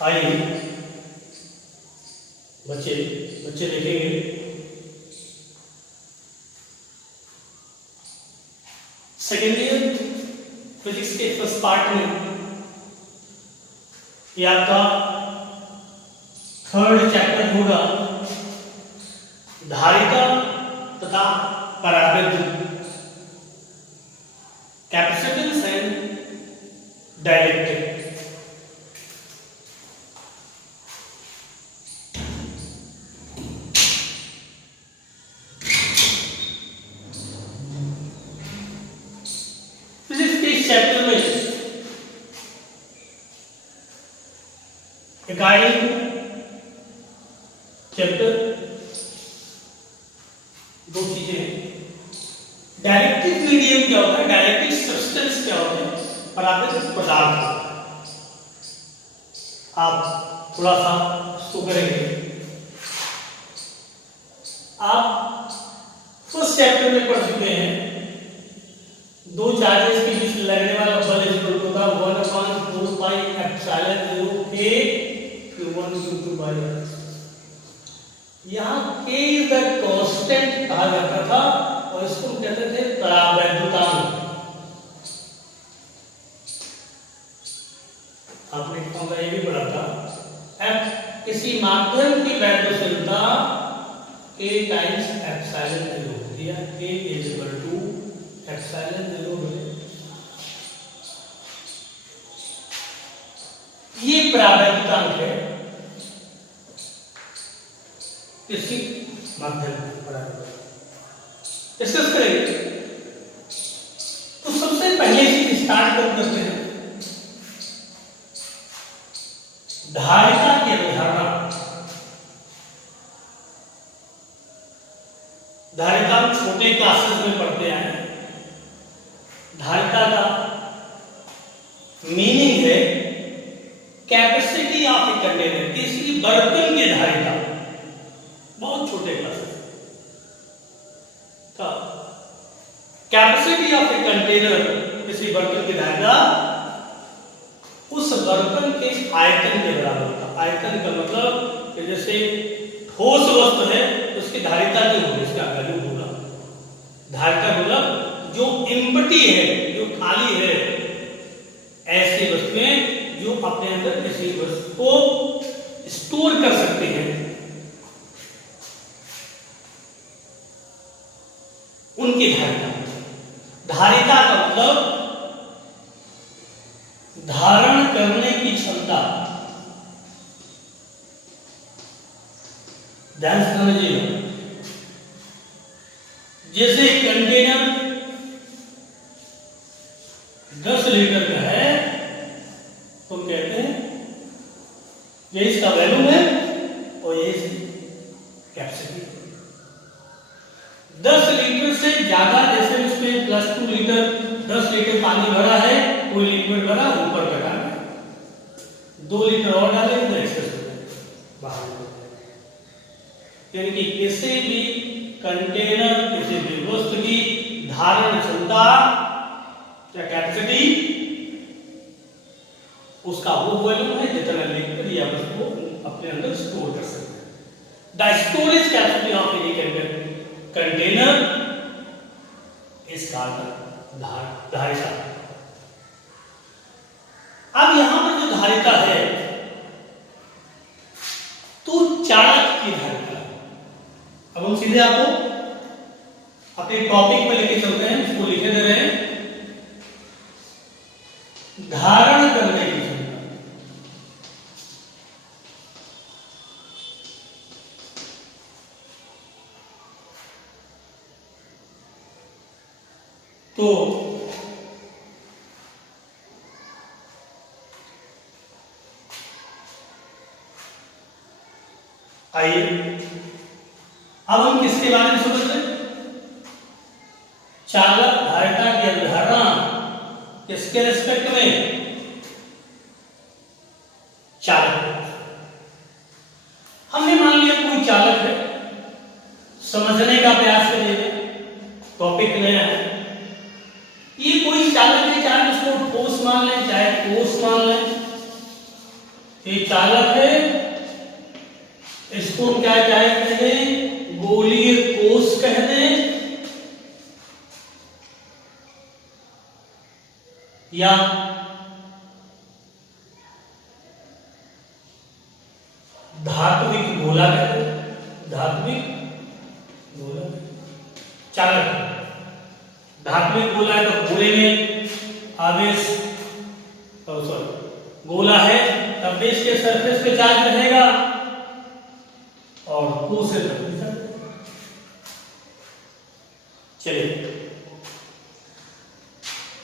आइए बच्चे बच्चे देखेंगे सेकेंड ईयर फिजिक्स के फर्स्ट पार्ट में ये आपका थर्ड चैप्टर होगा धारिता तथा परावैद्युत कैपेसिटेंस एंड डाइलेक्ट्रिक। चैप्टर में गाइडिंग चैप्टर दो चीजें हैं। डायरेक्टिक मीडियम क्या होता है, डायरेक्टिक सब्सटेंस क्या होता है, परावैद्युत पदार्थ। आप थोड़ा सा इसको करेंगे। आप फर्स्ट चैप्टर में पढ़ चुके हैं दो चार्जेस के बीच लगने वाला बल इक्वल टू होता है 1/4 pi epsilon 0 k q1 q2 by r। यहाँ k इज द कांस्टेंट कहा जाता था और इसको कहते थे परावैद्युतांक। आपने फॉर्मूला ये भी पढ़ा था f किसी माध्यम की वैद्युशीलता k टाइम्स एप्सिलॉन 0 होती है। k is equal to epsilon 0 है। ये परावैद्युतांक है किसी माध्यम पर। डिस्कस करेंगे तो सबसे पहले चीज स्टार्ट करते हैं धारिता की अवधारणा। धारिता हम छोटे क्लासेस में पढ़ते हैं। धारिता का मीनिंग है कैपेसिटी ऑफ ए कंटेनर, किसी बर्तन की धारिता। बहुत छोटे क्लासेस का कैपेसिटी ऑफ ए कंटेनर, किसी बर्तन की धारिता उस बर्तन के आयतन के बराबर होता। आयतन का मतलब कि जैसे ठोस वस्तु है उसकी धारिता जो होगी उसका वैल्यू होगा। धारिता मतलब जो एम्प्टी है, जो खाली है, ऐसी वस्तुएं जो अपने अंदर किसी वस्तु को स्टोर कर सकते हैं, उनकी धारिता। धारिता का मतलब धारण करने की क्षमता। ध्यान से समझिएगा। जैसे कंटेनर 10 लीटर का है तो कहते हैं ये इसका वैल्यूम है और ये इसकी कैपेसिटी। 10 लीटर से ज्यादा, जैसे उसमें +2 लीटर 10 लीटर पानी भरा है, कोई लिक्विड भरा ऊपर लगा 2 लीटर और डालेंगे तो एक्सेस हो बाहर। यानी कि किसी भी कंटेनर, किसी भी वस्तु की धारण क्षमता या कैपेसिटी उसका वो वॉल्यूम है जितना लिक्विड या वस्तु अपने अंदर स्टोर कर सकते हैं। The storage capacity of any container is called धारिता। अब यहां पर जो धारिता है तो चालक की धारिता। अब हम सीधे आपको अपने टॉपिक पे लेके चलते हैं, इसको लिखे दे रहे हैं। धारण करने की क्षमता। तो आइए अब हम किसके बारे में समझ रहे हैं? चालक धारिता की अवधारणा किसके रिस्पेक्ट में? चालक। हमने मान लिया कोई चालक है, समझने का प्रयास करिए, टॉपिक नया है। ये कोई चालक है, चाहे उसको ठोस मान लें चाहे ठोस मान लें, एक चालक है, इसको क्या क्या कह दें, गोलीय कोष कह दें, या धात्विक गोला कहते हैं, धात्विक गोला चालक। धात्विक गोला है तो गोले में आवेश, सॉरी गोला है तब बेस के सरफेस पे चार्ज रहेगा और टू से चलिए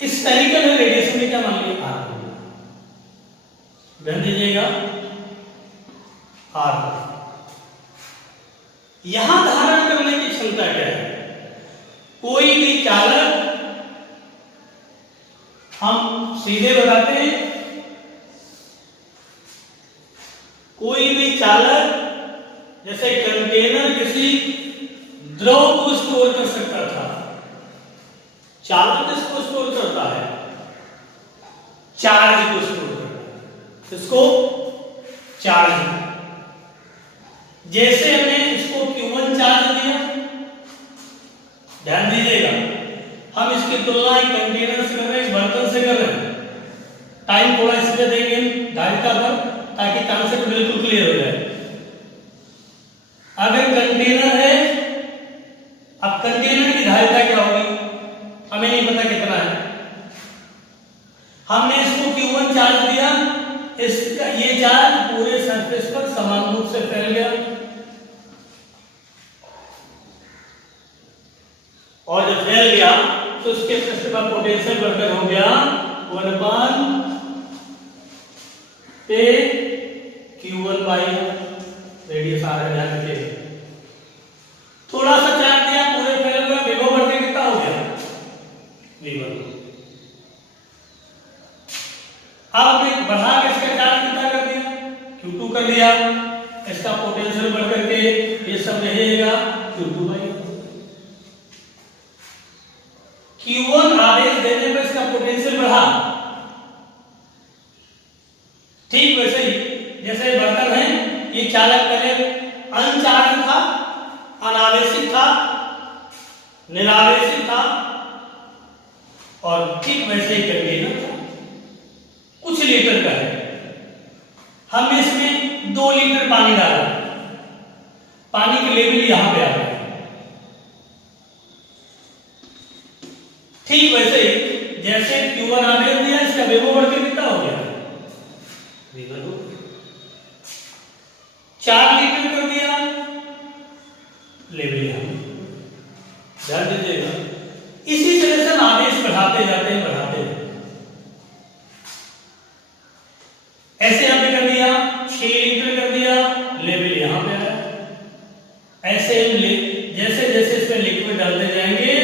इस तरीके में रेडिएशन में क्या मान लिया आर, ध्यान दीजिएगा आर। यहां धारण करने की क्षमता क्या है, कोई भी चालक हम सीधे बताते हैं, कोई भी चालक जैसे कंटेनर किसी द्रव को स्टोर कर सकता था, चालक इसको स्टोर करता है, चार्ज को स्टोर करता है, इसको चार्ज। जैसे हमने इसको Q1 चार्ज दिया, ध्यान दीजिएगा हम इसकी तुलना एक कंटेनर से कर रहे हैं, बर्तन से कर रहे हैं। टाइम थोड़ा इसलिए देंगे धारिता पर ताकि कॉन्सेप्ट बिल्कुल क्लियर हो जाए। अगर कंटेनर है, अब कंटेनर की धारिता क्या होगी हमें नहीं पता कितना है, हमने इसको Q1 चार्ज दिया, इसका ये चार्ज पूरे सरफेस पर समान रूप से फैल गया और जब फैल गया तो उसके पृष्ठ पर पोटेंशियल बढ़कर हो गया 1 पे Q1 बाई रेडियस आ रहा है, ध्यान रखिए। थोड़ा सा चार्ज दिया पूरे फैल गया, विभव बढ़ के कितना हो गया V1। अब हमने बढ़ा के इसका चार्ज कितना कर दिया Q2 कर दिया, इसका पोटेंशियल बढ़ करके ये सब रहेगा Q2 बाई। Q1 आवेश देने पर इसका पोटेंशियल बढ़ा, ठीक वैसे ही जैसे बर्तन है, ये चालक पहले अनचार्ज था, अनावेशित था, निरावेशित था, और ठीक वैसे ही कंटेनर था, कुछ लीटर का है। हमने इसमें 2 लीटर पानी डाला, पानी की लेवल यहां पे आ गया, ठीक वैसे ही जैसे Q1 आवेश दिया, इसका विभव बढ़ के कितना हो गया V1 हो गया। 4 लीटर कर दिया, लेवल यहां, ध्यान दीजिएगा। इसी तरह से हम आवेश बढ़ाते जाते हैं, बढ़ाते हैं। ऐसे हमने कर दिया 6 लीटर कर दिया, लेवल यहां पे आया। ऐसे जैसे जैसे इसमें लिक्विड डालते जाएंगे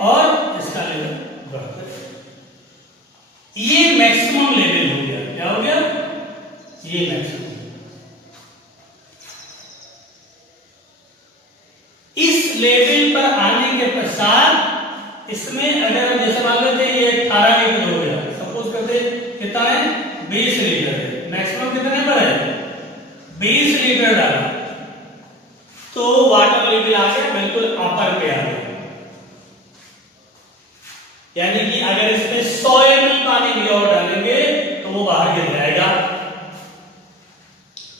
और इसका लेवल बढ़ता जाएगा। ये मैक्सिमम लेवल हो गया, क्या हो गया ये मैक्सिमम। इस लेवल पर आने के पश्चात इसमें अगर जैसे मान लेते हैं ये 18 लीटर हो गया, सपोज करते कितना है 20 लीटर है, मैक्सिमम कितने पर है 20 लीटर डाला तो वाटर लेवल आ गया बिल्कुल अपर पे आ गया। यानी कि अगर इसमें 100 ml पानी भी और डालेंगे तो वो बाहर गिर जाएगा,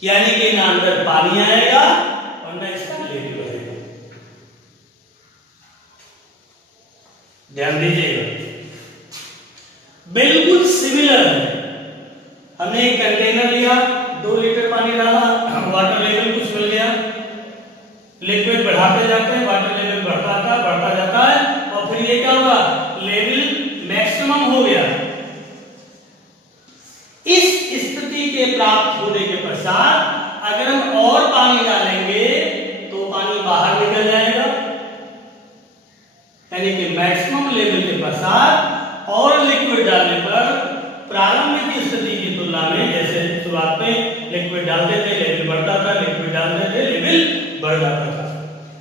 यानी कि ना अंदर पानी आएगा और ना इसका लेवल बढ़ेगा। ध्यान दीजिएगा, बिल्कुल सिमिलर है। हमने एक कंटेनर लिया, 2 लीटर पानी डाला, वाटर लेवल कुछ मिल गया, लिक्विड बढ़ाते जाते हैं, वाटर लेवल बढ़ता जाता है और फिर ये क्या होगा लेवल मैक्सिमम हो गया। इस स्थिति के प्राप्त होने के पश्चात अगर हम और पानी डालेंगे तो पानी बाहर निकल जाएगा, यानी कि मैक्सिमम लेवल के पश्चात और लिक्विड डालने पर प्रारंभिक स्थिति की तुलना में जैसे शुरुआत में लिक्विड डालते थे लेवल बढ़ता था, लिक्विड डालते थे लेवल बढ़ जाता था।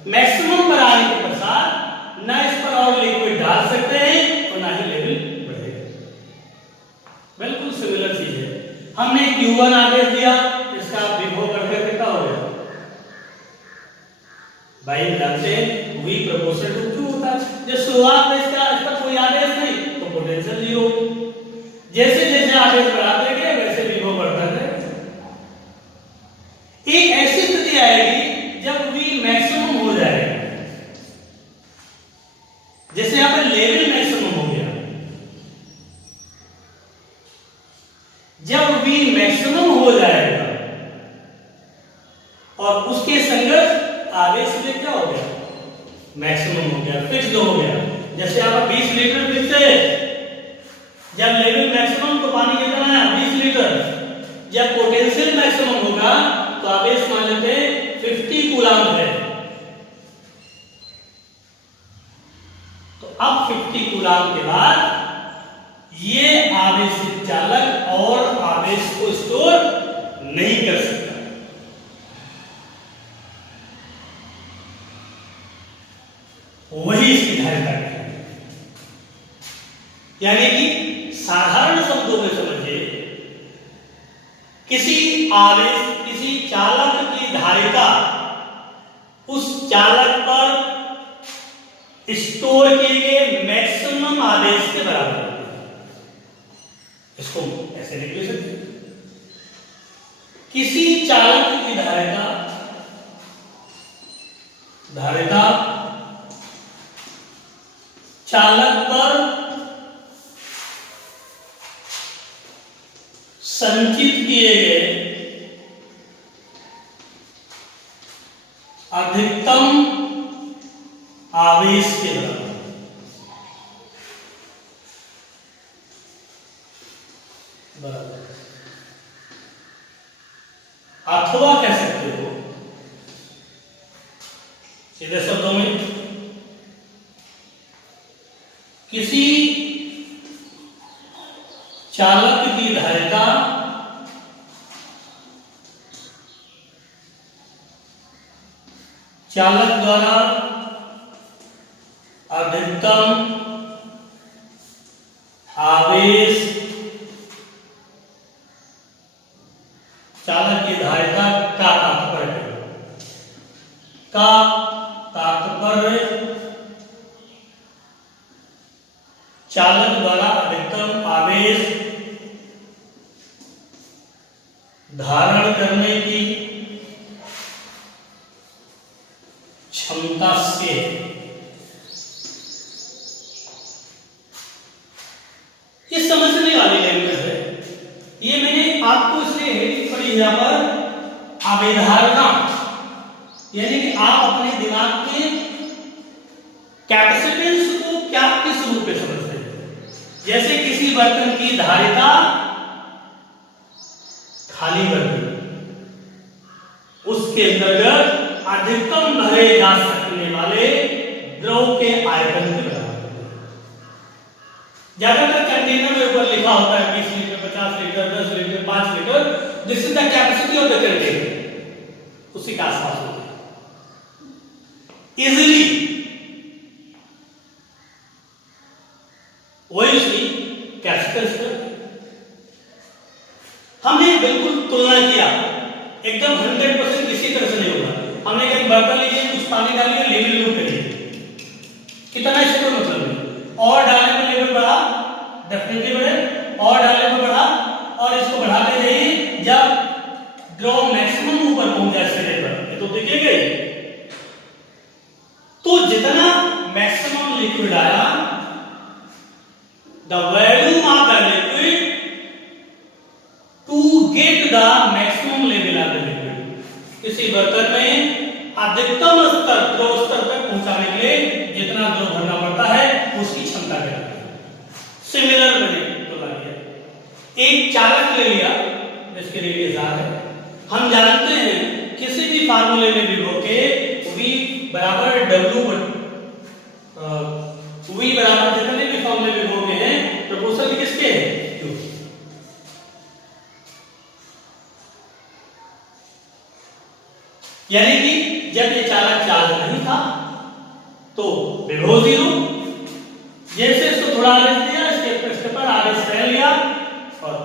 मैक्सिमम पर आने के पश्चात न इस पर और लिक्विड डाल सकते हैं और ना ही लेवल बढ़ेगा। बिल्कुल सिमिलर चीज है। हमने Q1 आदेश दिया, भाई हम जानते हैं V प्रोपोर्शनल टू Q होता है। जब शुरुआत में इसका कोई आवेश नहीं तो पोटेंशियल जीरो। जैसे जैसे आवेश बढ़ाते गए वैसे विभव बढ़ता जाएगा। एक ऐसी स्थिति आएगी जब V मैक्सिमम हो जाएगा, जैसे यहाँ पे लेवल मैक्सिमम हो गया। जब V मैक्सिमम हो जाएगा और उसके संगत आवेश में क्या हो गया, मैक्सिमम हो गया, फिक्स्ड हो गया। जैसे आप 20 लीटर फिक्स है, जब लेवल मैक्सिमम तो पानी कितना है 20 लीटर। जब पोटेंशियल मैक्सिमम होगा तो आवेश मान लेते हैं 50 कूलाम है। तो अब 50 कूलाम के बाद ये आवेशित चालक और आवेश को स्टोर नहीं कर सकता। वही इसकी धारिता है। यानी कि साधारण शब्दों में समझिए, किसी आवेश, किसी चालक की धारिता उस चालक पर स्टोर किए गए मैक्सिमम आवेश के बराबर होती है। इसको ऐसे लिख सकते हैं, किसी चालक की धारिता चालक पर संचित किए गए अधिकतम आवेश के बराबर, अथवा कह सकते हो सीधे शब्दों में, किसी चालक की धारिता चालक द्वारा अधिकतम आवेश, चालक की धारिता का तात्पर्य चालक द्वारा अधिकतम आवेश धारण करने की क्षमता से ये समझने वाली लैंग्वेज है। ये मैंने आपको इसलिए हेडिंग पढ़ी यहाँ पर अभिधारणा, यानी कि आप अपने दिमाग में कैपेसिटेंस को क्या किस रूप में समझते हैं। जैसे किसी बर्तन की धारिता खाली बर्तन, उसके अंतर्गत अधिकतम भरे जा सकने वाले द्रव के आयतन के बराबर। ज्यादातर कंटेनर में ऊपर लिखा होता है 20 litre, 50 litre, 10 litre, 5 litre, this is the capacity of the container. उसी के आसपास होता है इजीली, वही उसकी कैपेसिटेंस। हमने बिल्कुल तुलना किया, एकदम 100% इसी तरह से नहीं होगा। हमने एक बर्तन लीजिए, कुछ पानी डालिए, लेवल लो करिए, कितना इसको मतलब नहीं। और डालने पर लेवल बढ़ा, डेफिनेटली बढ़े, और डालने पर बढ़ा, और इसको बढ़ाते जाइए जब ड्रॉ मैक्सिमम ऊपर पहुंच जाए सिरे पर, ये तो दिखेगा ही। तो जितना मैक्सिमम लिक्विड आया, the volume of the liquid to get the maximum level of the liquid, इसी बर्तन में अधिकतम स्तर द्रव स्तर तक पहुंचाने के लिए जितना द्रव भरना पड़ता है उसकी क्षमता क्या है। सिमिलर मैंने बोला गया, एक चालक ले लिया जिसके रेडियस r है। हम जानते हैं किसी भी फार्मूले में विभव के V बराबर W, V बराबर जितने भी फार्मूले विभव के हैं प्रोपोर्शनल किसके हैं, Q। यानी कि जब ये चालक चार्ज नहीं था तो विभव 0, जैसे इसको थोड़ा आवेश दिया, इसके पृष्ठ पर आवेश फैल गया और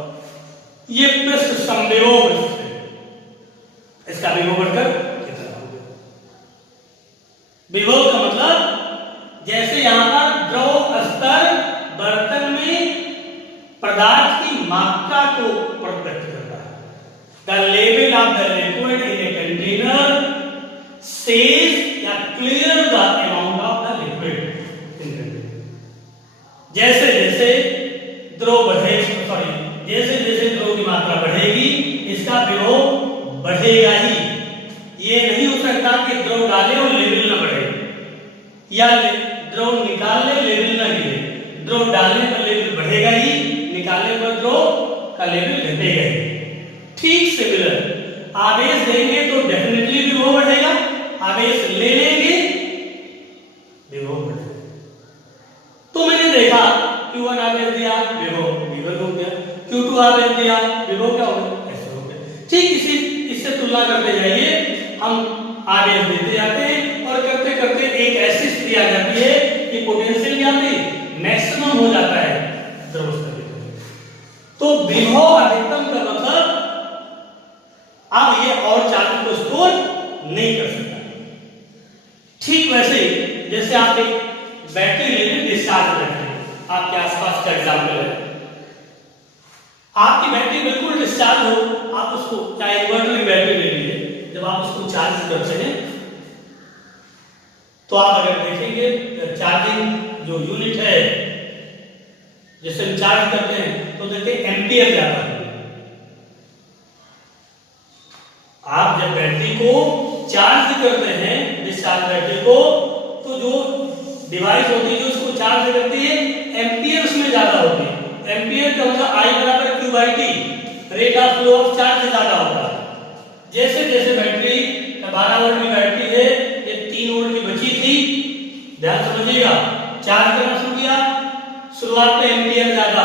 ये पृष्ठ समविभव पृष्ठ है, इसका विभव बढ़कर कितना हो गया। सेज या clear the amount of the liquid. जैसे जैसे द्रव बढ़े, सॉरी, जैसे जैसे द्रव की मात्रा बढ़ेगी इसका विभव बढ़ेगा ही। ये नहीं हो सकता कि द्रव डाले और लेवल न बढ़े, या द्रव निकालने लेवल न गिरे। द्रव डालने पर लेवल बढ़ेगा ही, निकालने पर द्रव का लेवल घटेगा ही। ठीक सिमिलर, आवेश देंगे तो डेफिनेटली विभव बढ़ेगा, आवेश ले लेंगे विभव बढ़ेगा। तो मैंने देखा Q1 आवेश दिया, विभव V1 हो गया, Q2 आवेश दिया, विभव क्या हो गया, ऐसे हो गया। ठीक इससे तुलना करते जाइए, हम आवेश देते जाते हैं और करते करते एक ऐसी स्थिति आ जाती है कि पोटेंशियल क्या होती है, मैक्सिमम हो जाता है द्रव स्तर पे। तो विभव अधिकतम का मतलब अब ये और चार्ज को स्टोर नहीं कर सकता। ठीक वैसे ही जैसे आप एक बैटरी लेकर डिस्चार्ज करते हैं, आपके आसपास का एग्जाम्पल है, आपकी बैटरी बिल्कुल डिस्चार्ज हो, आप उसको चाहे इन्वर्टर की बैटरी ले लीजिए, जब आप उसको चार्ज करते हैं तो आप अगर देखेंगे चार्जिंग जो यूनिट है जिससे हम चार्ज करते हैं तो देखते हैं एम्पियर जाता है। आप जब बैटरी को चार्ज करते हैं, डिस्चार्ज बैटरी को, तो जो डिवाइस होती है जो उसको चार्ज करती है, एम्पियर उसमें ज्यादा होती है। एम्पियर का मतलब I बराबर Q/T, rate of flow of charge ज्यादा होता है। जैसे जैसे बैटरी 12 वोल्ट की बैटरी है, ये 3 वोल्ट की बची थी, ध्यान समझिएगा, चार्ज करना शुरू किया, शुरुआत में एम्पियर ज्यादा,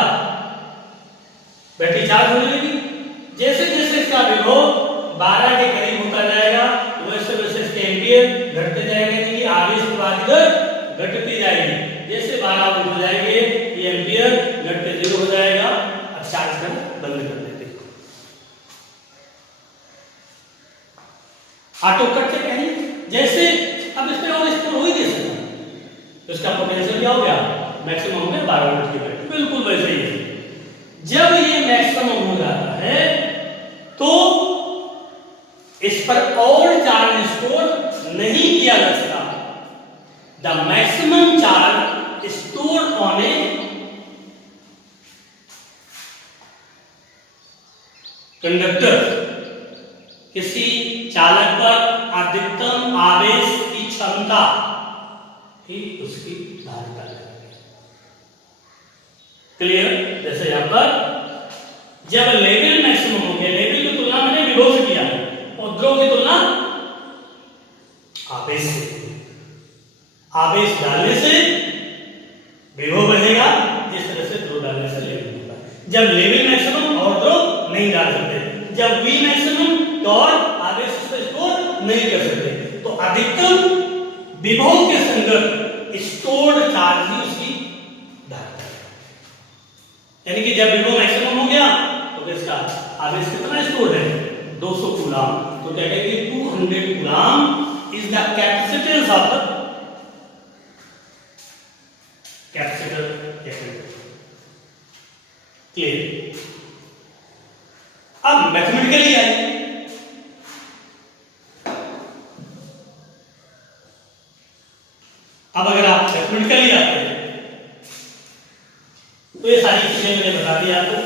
बैटरी चार्ज होने लगी। जैसे जैसे इसका विभव 12 के करीब होता जाएगा वैसे वैसे इसके एम्पियर घटते जाएंगे, क्योंकि आवेश प्रवाह इधर घटती जाएगी। जैसे 12 वोल्ट हो जाएंगे ये एम्पियर घटते 0 हो जाएगा, अब चार्ज करना बंद कर देते हैं। ऑटो कट से कहीं जैसे अब इसमें और स्टोर हो ही नहीं सकता, तो इसका पोटेंशियल क्या हो गया, मैक्सिमम में 12 वोल्ट की बैटरी, बिल्कुल वैसे ही है। जब ये मैक्सिमम हो जाता है तो इस पर और चार्ज स्टोर नहीं किया जा सकता। The maximum charge store on a conductor, किसी चालक पर अधिकतम आवेश की क्षमता ही उसकी धारिता है। क्लियर? जैसे यहां पर जब लेवल मैक्सिमम हो गया, लेवल की तुलना मैंने विभव से किया और द्रव की तुलना आवेश से। आवेश डालने से विभव बढ़ेगा, इस तरह से द्रव डालने से लेवल होता है। जब लेवल मैक्सिमम और द्रव नहीं डाल सकते, जब V मैक्सिमम तो और आवेश से स्टोर नहीं कर सकते, तो अधिकतम विभव के संगत स्टोर्ड चार्ज ही उसकी धारिता है। यानी कि जब विभव मैक्सिमम हो गया तो इसका आवेश कितना स्टोर है, 200 कूलम, तो क्या कहेंगे 200 coulomb is the capacitance of the capacitor capacitor. Clear? अब मैथमेटिकली आइए, अब अगर आप मैथमेटिकली आते हैं तो ये सारी चीजें मैंने बता दी आपको।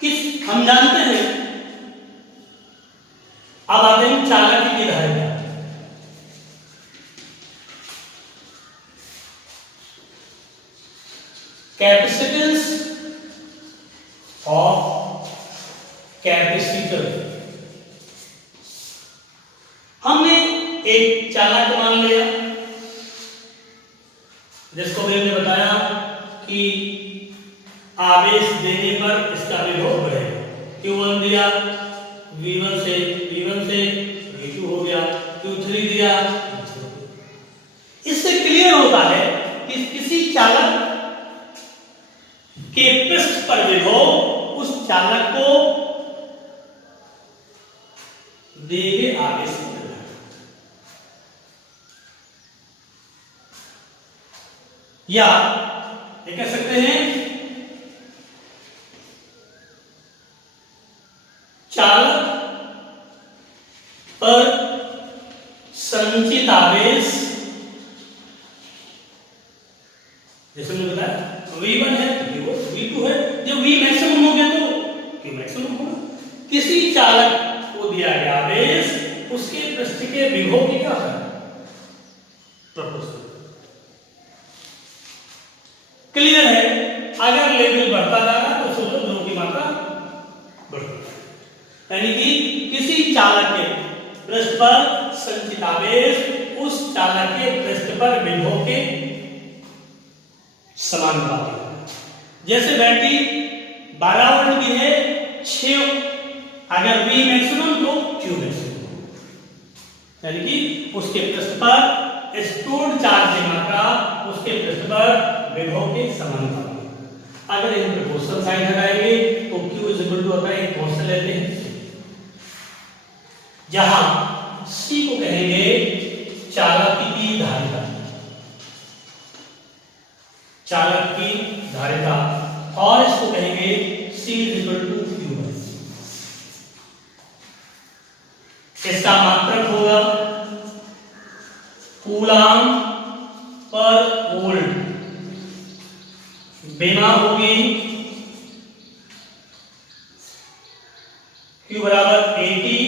किस हम जानते हैं, अब आते हैं चालक की धारिता। कैपेसिटेंस ऑफ कैपेसिटर, हमने एक चालक मान लिया जिसको मैंने बताया कि आवेश देने पर इसका विभव बढ़ेगा। Q1 दिया, V1 से V2 हो गया, Q3 दिया। इससे क्लियर होता है कि किसी चालक के पृष्ठ पर विभव उस चालक को देगे आवेश, या ये कह सकते हैं पर संचित आवेश, जैसे मैंने बताया V1 है तो V2 है, जब V मैक्सिमम हो गया तो Q मैक्सिमम होगा। किसी चालक को दिया गया आवेश उसके पृष्ठ के विभव की क्या है प्रोपोर्शनल। क्लियर है। अगर लेवल बढ़ता जा रहा है तो सोचो ध्रुव की मात्रा बढ़ती, यानी कि किसी चालक के पृष्ठ पर संचित आवेश उस चालक के पृष्ठ पर विभव के समानुपाती है। जैसे बैटरी 12 वोल्ट की है, 6 अगर V मैक्सिमम तो Q मैक्सिमम, यानी कि उसके पृष्ठ पर स्टोर्ड चार्ज की मात्रा उसके पृष्ठ पर विभव के समानुपाती। अगर इन प्रोपोर्शनल साइन हटाएंगे तो Q इज इक्वल टू होता है, एक कांस्टेंट लेते हैं जहां C को कहेंगे चालक की धारिता, चालक की धारिता, और इसको कहेंगे C is equal to Q। इसका मात्रक होगा कूलाम पर वोल्ट, बेमा होगी Q बराबर 80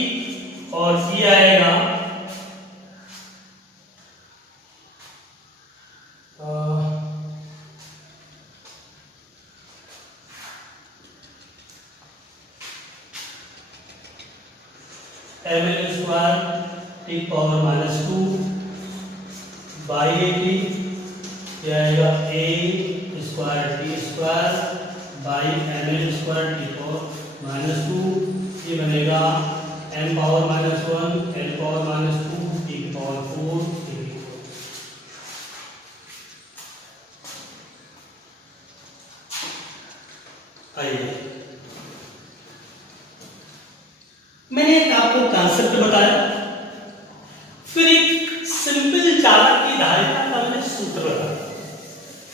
और C आएगा ml square T power minus 2 by 80, यह आएगा a square T square by ml square T power minus 2, ये बनेगा m power minus 1 l power minus 2 t की पावर 4 आइए मैंने एक आपको कॉन्सेप्ट बताया, फिर एक सिंपल चालक की धारिता का मैंने सूत्र बताया।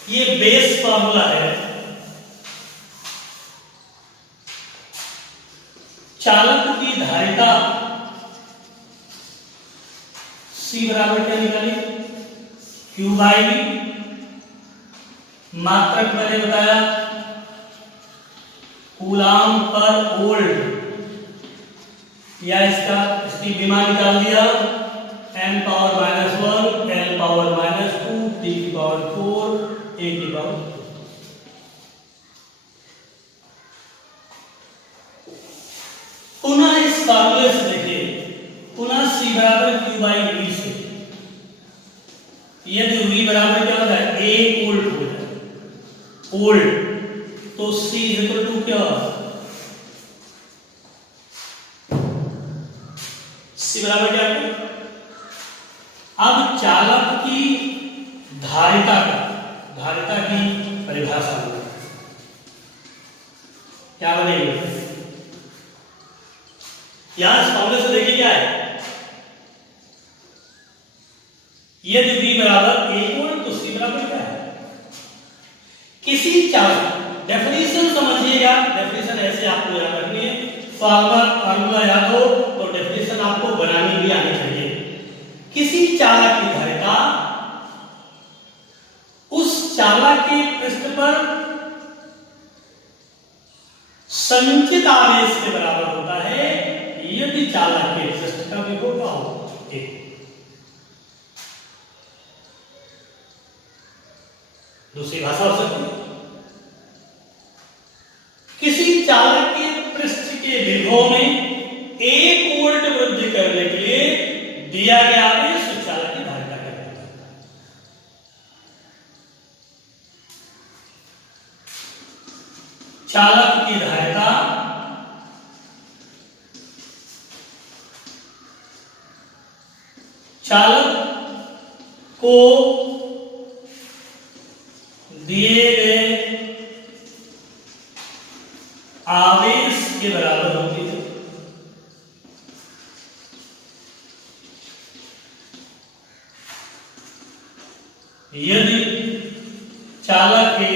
ये बेस फॉर्मूला है। चालक की धारिता C बराबर क्या निकाली Q बाई V, मात्रक मैंने बताया कूलाम पर वोल्ट, या इसकी विमा निकाल दिया m power minus 1 l power minus 2 t की पावर 4 a की पावर 2। पुनः इस फॉर्मूले से देखिए, पुनः C बराबर Q बाई V से, यदि V बराबर क्या होता है 1 वोल्ट होता है वोल्ट, तो C इज इक्वल टू क्या, C बराबर क्या है। अब चालक की धारिता की परिभाषा क्या बनेगी, यहां इस फॉर्मूले से देखिए क्या है, यदि V बराबर 1 वोल्ट तो C बराबर क्या है, किसी चालक, डेफिनेशन समझिएगा, डेफिनेशन ऐसे आपको याद रखनी है, फार्मूला याद हो तो डेफिनेशन आपको बनानी भी आनी चाहिए। किसी चालक की धारिता उस चालक के पृष्ठ पर संचित आवेश के बराबर होता है यदि चालक के पृष्ठ का विभव क्या हो 1। दूसरी भाषा हो सकती है, किसी चालक के पृष्ठ के विभव में 1 वोल्ट वृद्धि करने के लिए दिया गया आवेश उस चालक की धारिता है। चालक की धारिता चालक को दिए गए आवेश के बराबर होती है। यदि चालक के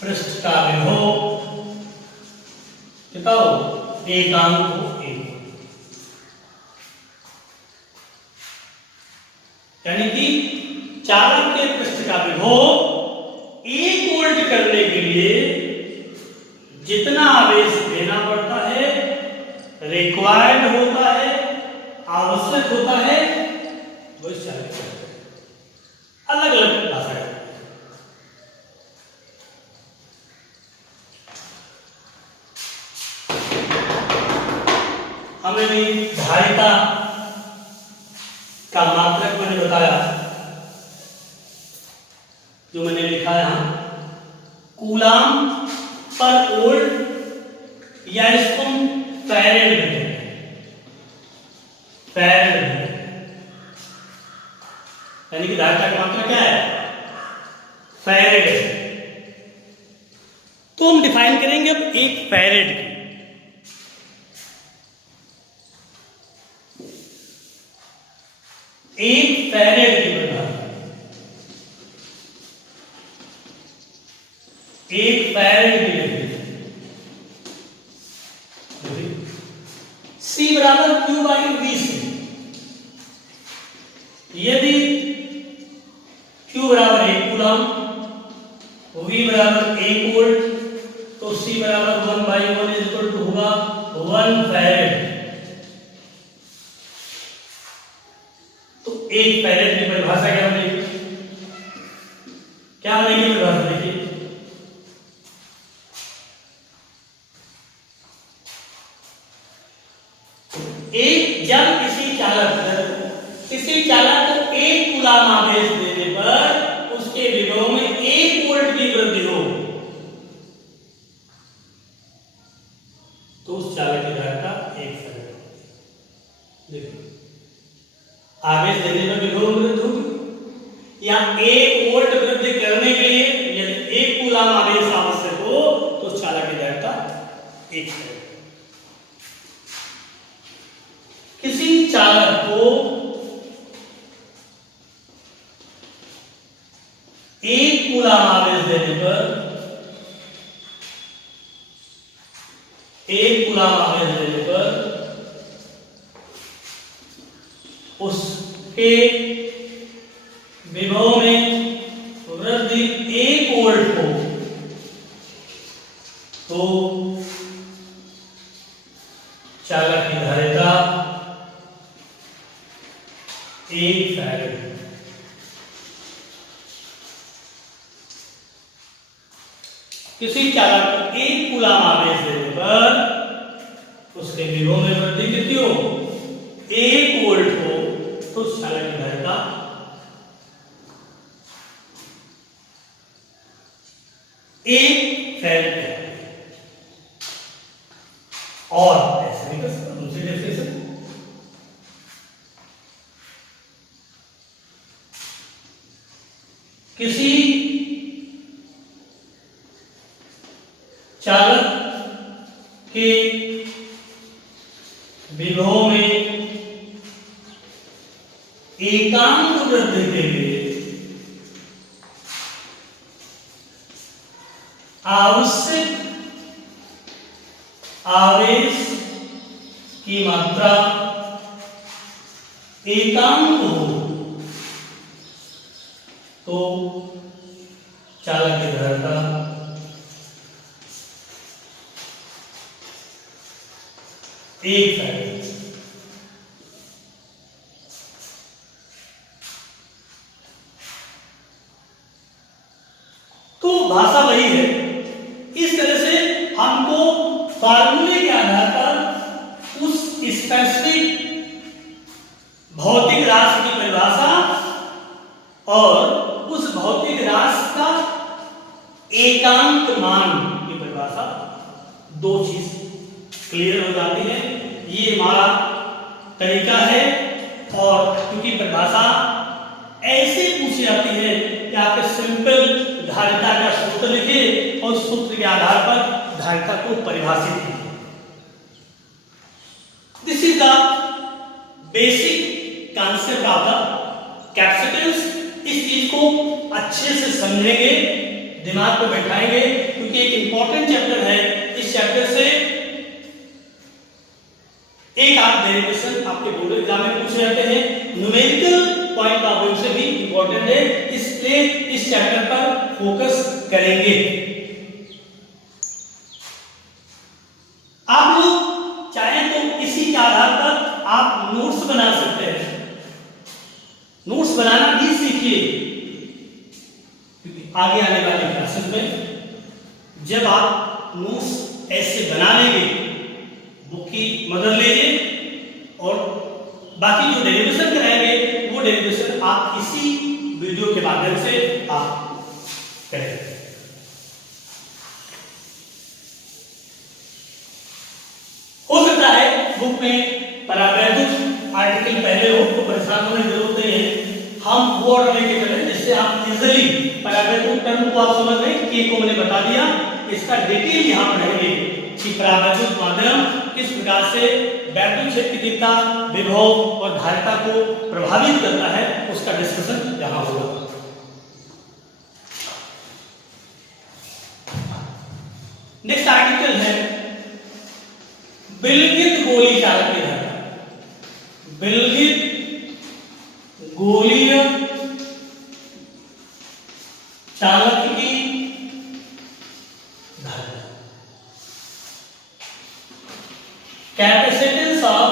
पृष्ठ का विभव कितना हो, एकांक हो 1। चालक के पृष्ठ का विभव 1 वोल्ट करने के लिए जितना आवेश देना पड़ता है, रिक्वायर्ड होता है, आवश्यक होता है, वो इस चालक का अलग अलग भाषा है। हमें भी धारिता का मात्रक मैंने बताया, जो मैंने लिखा है यहाँ कूलाम पर वोल्ट, या इसको हम फैरेड कहते हैं, फैरेड यानी कि धारिता का मात्रक क्या है, फैरेड है। तो हम डिफाइन करेंगे अब एक फैरेड की। एक फैरेड की परिभाषा, एक फैरेड की डेफिनेशन, C बराबर Q बाई V से। यदि Q बराबर 1 कूलम, V बराबर 1 वोल्ट, तो C बराबर 1 बाई 1 इज इक्वल टू होगा 1 फैरेड। तो एक फैरेड की परिभाषा क्या बनेगी, क्या बनेगी परिभाषा देखिए, एक जब किसी चालक को 1 कूलम आवेश देने पर उसके विभव में 1 वोल्ट की वृद्धि हो, तो उस चालक की धारिता 1 फैरेड। देखिए आवेश देने पर विभव में वृद्धि होगी, या 1 वोल्ट वृद्धि करने के लिए यदि 1 कूलम आवेश आवश्यक हो तो उस चालक की धारिता 1 फैरेड। किसी चालक को 1 कूलम आवेश देने पर, 1 कूलम आवेश देने पर उसके विभव में वृद्धि 1 वोल्ट हो, तो चालक की धारिता 1 फैरेड। किसी चालक को 1 कूलम आवेश देने पर उसके विभव में वृद्धि कितनी हो, 1 वोल्ट हो, तो उस चालक की धारिता 1 फैरेड है। और ऐसे नहीं कर सकता, दूसरी डेफिनेशन, किसी चालक के विभव में एकांक वृद्धि के लिए आवश्यक आवेश की मात्रा एकांक हो, तो चालक की धारिता 1 फैरेड। तो भाषा वही है। इस तरह से हमको फार्मूले के आधार पर उस स्पेसिफिक भौतिक राशि की परिभाषा और उस भौतिक राशि का एकांक मान की परिभाषा, 2 चीज क्लियर हो जाती है। ये हमारा तरीका है। और क्योंकि परिभाषा ऐसे पूछी जाती है कि आपके सिंपल धारिता का सूत्र लिखिए और सूत्र के आधार पर धारिता को परिभाषित कीजिए। This is the basic concept of the capacitance. इस चीज को अच्छे से समझेंगे, दिमाग पे बैठाएंगे, क्योंकि एक इंपॉर्टेंट चैप्टर है। इस चैप्टर से एक आध डेरिवेशन आपके बोर्ड एग्जाम में पूछे जाते हैं, न्यूमेरिकल पॉइंट ऑफ व्यू से भी इंपॉर्टेंट है, इसलिए इस चैप्टर पर फोकस करेंगे। आप लोग चाहे तो इसी के आधार पर आप नोट्स बना सकते हैं, नोट्स बनाना भी सीखिए, क्योंकि आगे आने वाले क्लासेस में जब आप नोट्स ऐसे बना लेंगे, बुक की मदद लीजिए और बाकी जो डेरिवेशन कराएंगे वो डेरिवेशन आप इसी वीडियो के माध्यम से आप करेंगे। हो सकता है बुक में परावैद्युत आर्टिकल पहले हो तो परेशान होने की जरूरत नहीं है, हम वो ऑर्डर लेके चले जिससे आप इजीली परावैद्युत टर्म को आप समझ लें। के को मैंने बता दिया, इसका डिटेल यहाँ पढ़ेंगे कि परावैद्युत माध्यम किस प्रकार से वैद्युत क्षेत्र की तीव्रता, विभव और धारिता को प्रभावित करता है, उसका डिस्कशन यहाँ होगा। नेक्स्ट आर्टिकल है विलगित गोली चालक की धारा। विलगित गोलीय चालक की धारा। Capacitance of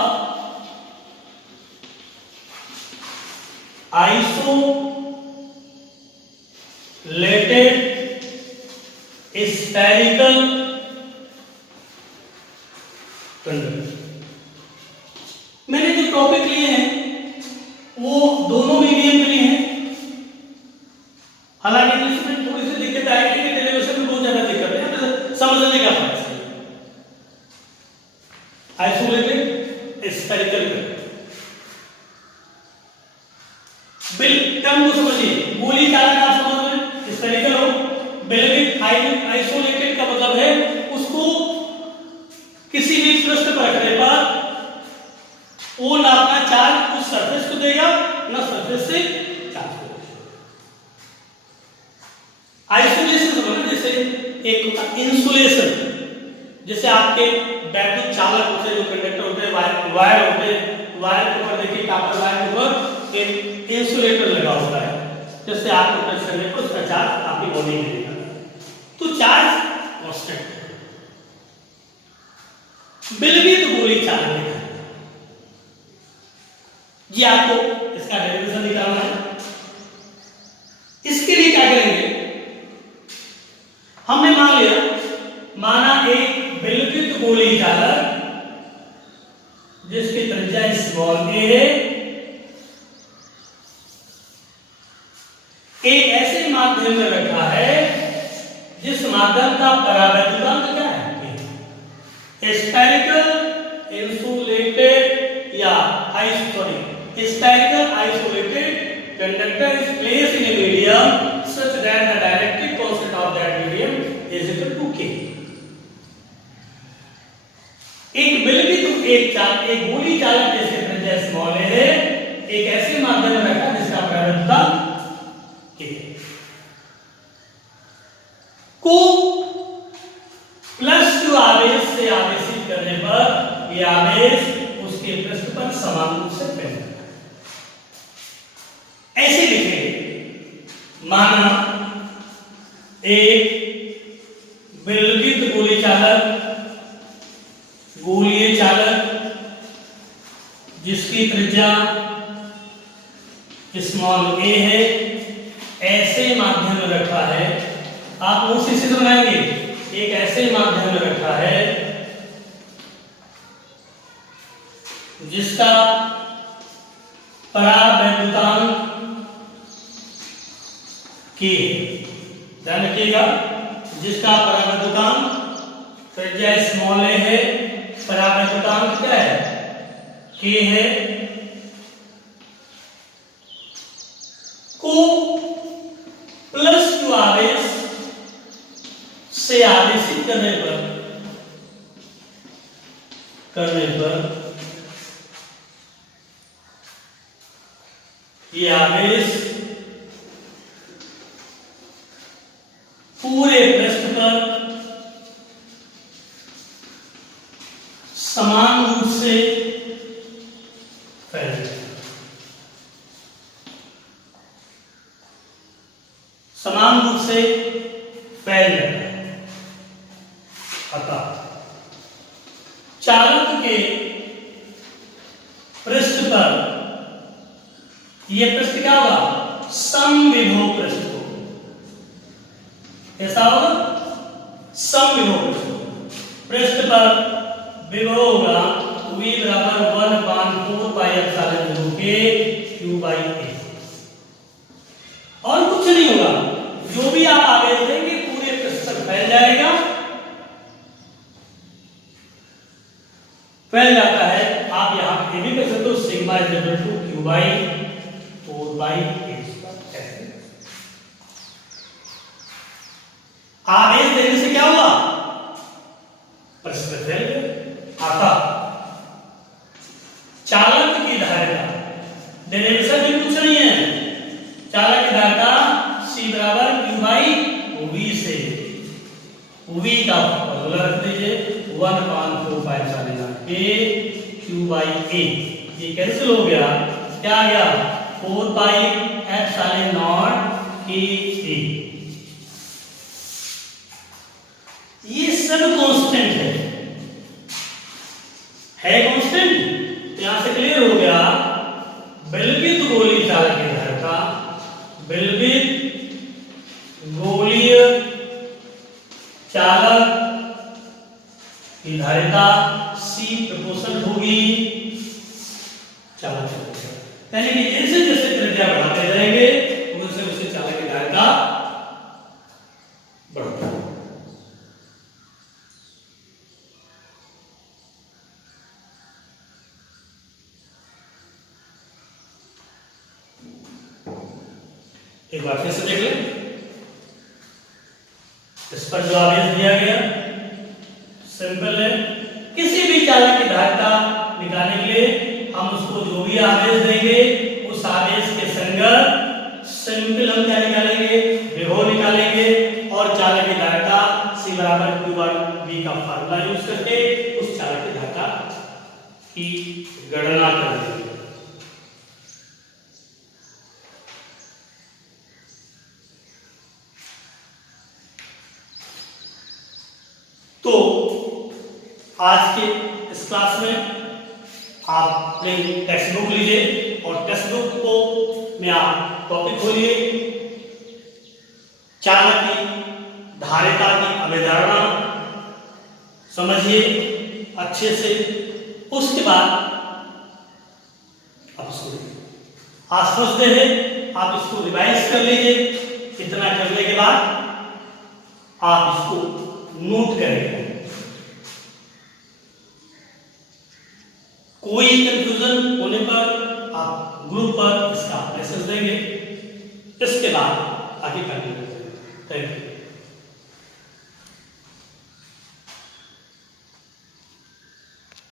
isolated spherical conductor. मैंने जो टॉपिक लिए हैं वो दोनों मीडियम के लिए हैं, हालांकि इसमें थोड़ी सी दिक्कत आएगी कि डेरिवेशन में बहुत ज्यादा दिक्कत है, तो समझने का फर्क है। आइसोलेटेड स्फेरिकल बिल टर्म को समझिए, गोली चालक आप समझ रहे, स्फेरिकल हो, विलगित आइसोलेटेड का मतलब है उसको किसी भी पृष्ठ पर रखने पर वो ना अपना चार्ज उस सरफेस को देगा ना सरफेस से चार्ज को देगा। आइसोलेशन समझना, जैसे एक होता इंसुलेशन, जैसे आपके वैद्युत चालक होते हैं, जो कंडक्टर होते हैं, वायर होते हैं, वायर के ऊपर देखिए कॉपर वायर के ऊपर एक इंसुलेटर लगा होता है, जैसे आपको टच करने पर उसका चार्ज आपकी बॉडी में देगा, तो चार्ज कांस्टेंट है। विलगित गोली चालक है जी, आपको इसका डेरिवेशन निकालना है। इसके लिए क्या करेंगे, हमने मान लिया, माना एक विलगित गोली चालक जिसकी त्रिज्या स्मॉल ए है, एक ऐसे माध्यम में रखा है जिस माध्यम का परावैद्युतांक क्या है, स्फेरिकल इंसुलेटेड या spherical isolated conductor is placed in a medium such that the dielectric constant of that medium is equal to K। एक विलगित एक गोली चालक जैसे त्रिज्या स्मॉल है, एक ऐसे माध्यम में रखा जिसका परावैद्युतांक K को प्लस q आवेश से आवेशित करने पर यह आवेश उसके पृष्ठ पर समान रूप से फैलता है। ऐसे लिखेंगे, माना एक विलगित गोलीय चालक जिसकी त्रिज्या स्मॉल ए है, ऐसे माध्यम में रखा है, आप उसी से बनाएंगे, एक ऐसे माध्यम में रखा है जिसका परावैद्युतांक K, ध्यान रखिएगा, जिसका परावैद्युतांक त्रिज्या स्मॉल ए है, परावैद्युतांक क्या है, K है, को प्लस q आवेश से आवेशित करने पर ये आवेश पूरे पृष्ठ पर समान रूप से फैलेगा। फैल जाता है। अतः चालक के पृष्ठ पर, यह पृष्ठ क्या होगा? समविभव पृष्ठ होगा। कैसा होगा? समविभव पृष्ठ पर विभव होगा v बराबर 1/4 के q बाई a। और कुछ नहीं होगा, जो भी आप आवेश देंगे पूरे पृष्ठ पर फैल जाएगा, फैल जाता है। आप यहां ये भी कह सकते हो sigma is equal to q by 4 by a। आवेश देने से क्या हुआ? पृष्ठ फैल गया। आता चालक की धारिता देने में सर भी कुछ नहीं है। चालक की धारिता C बराबर q बाई v से, v का फॉर्मूला रख दीजिए 1/4 के q बाई a। ये कैंसिल हो गया, क्या आ गया? 4 पाई एप्सिलॉन नॉट के a। ये सब कांस्टेंट है कांस्टेंट। तो यहां से क्लियर हो गया, विलंबित गोलीय चालक की धारिता, विलंबित गोलीय चालक की धारिता C प्रोपोर्शनल होगी चालक से। यानी कि जैसे जैसे त्रिज्या बढ़ाते जाएंगे वैसे वैसे चालक की धारिता बढ़ती है। एक बार फिर से देख लें। इस पर जो आवेश दिया गया सिंपल है। किसी भी चालक की धारिता निकालने के लिए हम उसको जो भी आवेश देंगे उस आवेश के संगत सिंपल हम क्या निकालेंगे? विभव निकालेंगे और चालक की धारिता C बराबर q बाई v का फार्मूला यूज करके उस चालक की धारिता की गणना करेंगे। तो आज के इस क्लास में आप अपने टेक्स्ट बुक लीजिए और टेक्स्ट बुक को में आप टॉपिक खोलिए, चालक की धारिता की अवधारणा समझिए अच्छे से। उसके बाद आप इसको आज समझते हैं, आप इसको रिवाइज कर लीजिए। इतना करने के बाद आप इसको नोट करेंगे। कोई कंफ्यूजन होने पर आप ग्रुप पर इसका मैसेज देंगे। इसके बाद आगे कंटिन्यू करेंगे। Thank you.